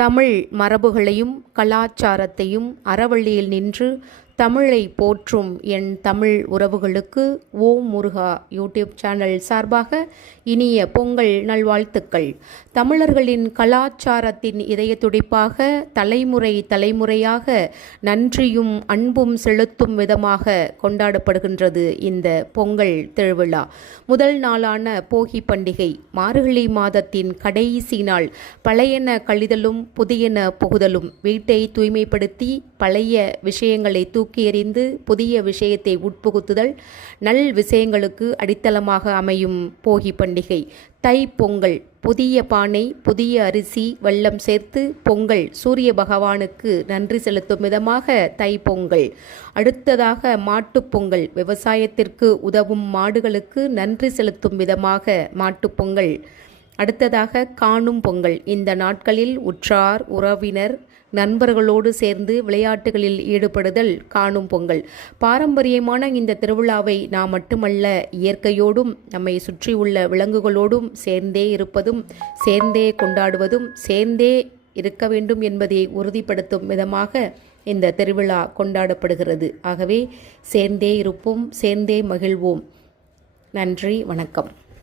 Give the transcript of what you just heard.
தமிழ் மரபுகளையும் கலாச்சாரத்தையும் அறவழியில் நின்று தமிழை போற்றும் என் தமிழ் உறவுகளுக்கு ஓம் முருகா யூடியூப் சேனல் சார்பாக இனிய பொங்கல் நல்வாழ்த்துக்கள். தமிழர்களின் கலாச்சாரத்தின் இதய துடிப்பாக தலைமுறை தலைமுறையாக நன்றியும் அன்பும் செலுத்தும் விதமாக கொண்டாடப்படுகின்றது இந்த பொங்கல் திருவிழா. முதல் நாளான போகி பண்டிகை மார்கழி மாதத்தின் கடைசி நாள். பழையன கழிதலும் புதியன புகுதலும். வீட்டை தூய்மைப்படுத்தி பழைய விஷயங்களை தூக்கி எறிந்து புதிய விஷயத்தை உட்புகுத்துதல் நல் விஷயங்களுக்கு அடித்தளமாக அமையும் போகி பண்டிகை. தை பொங்கல் புதிய பானை புதிய அரிசி வெல்லம் சேர்த்து பொங்கல் சூரிய பகவானுக்கு நன்றி செலுத்தும் விதமாக தை பொங்கல். அடுத்ததாக மாட்டுப்பொங்கல் விவசாயத்திற்கு உதவும் மாடுகளுக்கு நன்றி செலுத்தும் விதமாக மாட்டுப்பொங்கல். அடுத்ததாக காணும் பொங்கல். இந்த நாட்களில் உற்றார் உறவினர் நண்பர்களோடு சேர்ந்து விளையாட்டுகளில் ஈடுபடுதல் காணும் பொங்கல். பாரம்பரியமான இந்த திருவிழாவை நாம் மட்டுமல்ல இயற்கையோடும் நம்மை சுற்றியுள்ள விலங்குகளோடும் சேர்ந்தே இருப்பதும் சேர்ந்தே கொண்டாடுவதும் சேர்ந்தே இருக்க வேண்டும் என்பதை உறுதிப்படுத்தும் விதமாக இந்த திருவிழா கொண்டாடப்படுகிறது. ஆகவே சேர்ந்தே இருப்போம், சேர்ந்தே மகிழ்வோம். நன்றி, வணக்கம்.